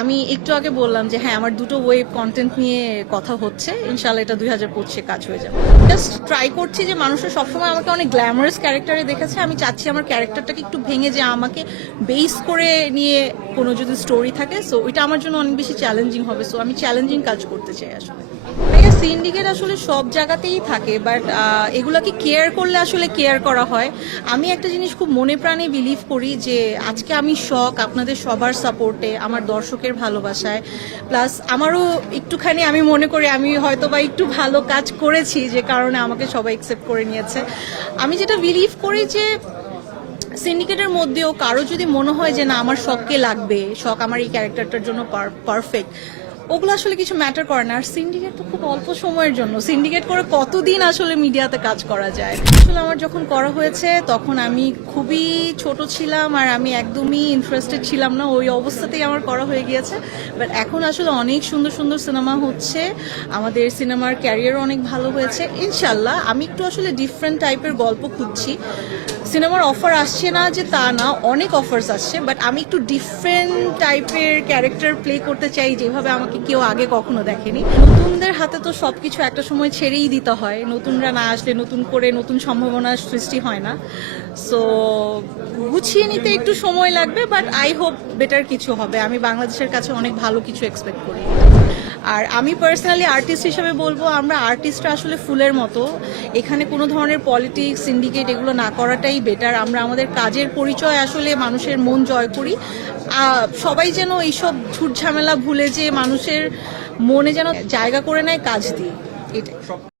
আমি একটু আগে বললাম যে হ্যাঁ আমার দুটো ওয়েব কন্টেন্ট নিয়ে কথা হচ্ছে। ইনশাল্লাহ এটা দুই হাজার পঁচিশে কাজ হয়ে যাবে। জাস্ট ট্রাই করছি যে মানুষের সবসময় আমাকে অনেক গ্ল্যামারাস ক্যারেক্টারে দেখেছে। আমি চাচ্ছি আমার ক্যারেক্টারটাকে একটু ভেঙে যে আমাকে বেস করে নিয়ে কোনো যদি স্টোরি থাকে সো ওইটা আমার জন্য অনেক বেশি চ্যালেঞ্জিং হবে। সো আমি চ্যালেঞ্জিং কাজ করতে চাই আসলে। সিন্ডিকেট আসলে সব জায়গাতেই থাকে বাট এগুলাকে কেয়ার করলে আসলে কেয়ার করা হয়। আমি একটা জিনিস খুব মনে প্রাণে বিলিভ করি যে আজকে আমি শখ আপনাদের সবার সাপোর্টে আমার দর্শকের ভালোবাসায়। প্লাস আমারও একটুখানি আমি মনে করি আমি হয়তো বা একটু ভালো কাজ করেছি যে কারণে আমাকে সবাই অ্যাকসেপ্ট করে নিয়েছে। আমি যেটা বিলিভ করি যে সিন্ডিকেটের মধ্যেও কারও যদি মনে হয় যে না, আমার শখকে লাগবে শখ আমার এই ক্যারেক্টারটার জন্য পারফেক্ট ওগুলো আসলে কিছু ম্যাটার করে না। আর সিন্ডিকেট তো খুব অল্প সময়ের জন্য। সিন্ডিকেট করে কতদিন আসলে মিডিয়াতে কাজ করা যায়? আসলে আমার যখন করা হয়েছে, তখন আমি খুবই ছোট ছিলাম আর আমি একদমই ইন্টারেস্টেড ছিলাম না। ওই অবস্থাতেই আমার করা হয়ে গিয়েছে। বাট এখন আসলে অনেক সুন্দর সুন্দর সিনেমা হচ্ছে। আমাদের সিনেমার ক্যারিয়ারও অনেক ভালো হয়েছে। ইনশাল্লাহ, আমি একটু আসলে ডিফারেন্ট টাইপের গল্প খুঁজছি। সিনেমার অফার আসছে না যে তা না, অনেক অফার্স আসছে বাট আমি একটু ডিফারেন্ট টাইপের ক্যারেক্টার প্লে করতে চাই যেভাবে আমাকে কেউ আগে কখনো দেখেনি। নতুনদের হাতে তো সব কিছু একটা সময় ছেড়েই দিতে হয়, নতুনরা না আসলে নতুন করে নতুন সম্ভাবনার সৃষ্টি হয় না। সো গুছিয়ে নিতে একটু সময় লাগবে বাট আই হোপ বেটার কিছু হবে। আমি বাংলাদেশের কাছে অনেক ভালো কিছু এক্সপেক্ট করি। আর আমি পার্সোনালি আর্টিস্ট হিসেবে বলব, আমরা আর্টিস্টরা আসলে ফুলের মতো। এখানে কোনো ধরনের পলিটিক্স সিন্ডিকেট এগুলো না করাটাই বেটার আমরা আমাদের কাজের পরিচয় আসলে মানুষের মন জয় করি। সবাই যেন এইসব ঝুট ঝামেলা ভুলে যে মানুষের মনে যেন জায়গা করে নেয়, কাজ দিয়ে। এটাই।